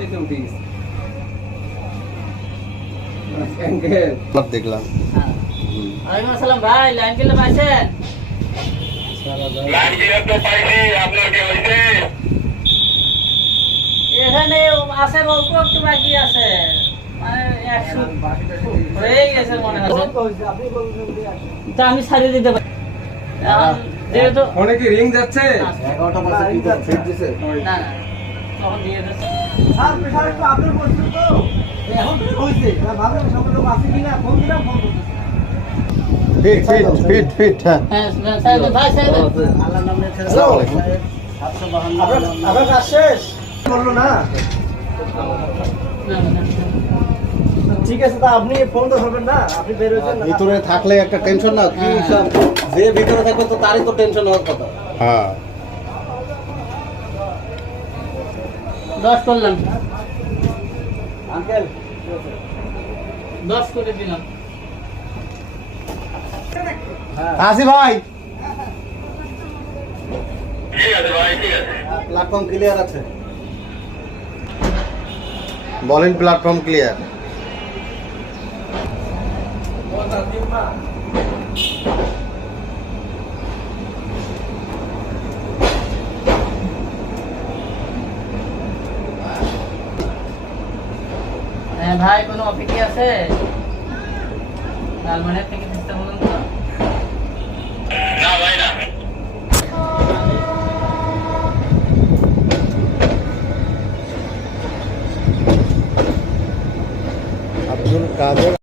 এই তো উঠে গেছে অ্যাঙ্গেল দেখলাম। ওয়ালাইকুম আসসালাম ভাই, লাইন কিলে পাইছেন? লাইন ক্লিয়ার তো পাইছি, আপনার কি হইছে? এখানে আছে অল্প একটু বাকি আছে, মানে 100 হয়ে গেছে মনে হয়। তা আমি ছাড়িয়ে দিতে পারি এখন যেহেতু ফোনে কি রিং যাচ্ছে? 11টা বাজে কি তো ফিট দিছে? না না তখন দিয়ে দিচ্ছে। স্যার প্রেসার একটু আপডেট করছিল তো এখন তো হইছে না ভাবলাম সব লোক আছে কিনা ফোন দিলাম ফোন করতেছে ফিট হ্যাঁ। হ্যাঁ সাহেব ভাই সাহেব আল্লাহর নামে আসসালামু আলাইকুম। আপনার কাজ শেষ করলো না ঠিক আছে তা আপনি ফোন তো ধরবেন না আপনি বের হয়েছেন না ভিতরে থাকলে একটা টেনশন না কি সব যে ভিতরে থাকবে তো তারই তো টেনশন হওয়ার কথা। হ্যাঁ 10 করলাম, আঙ্কেল 10 করে দিলাম। আসি ভাই, ঠিক আছে ভাই, ঠিক আছে। প্ল্যাটফর্ম ক্লিয়ার আছে। বলেন প্ল্যাটফর্ম ক্লিয়ার। হ্যাঁ ভাই কোনো অফিসে আছে লালমনের থেকে চেষ্টা করুন তো। না ভাই না। আব্দুল কাদের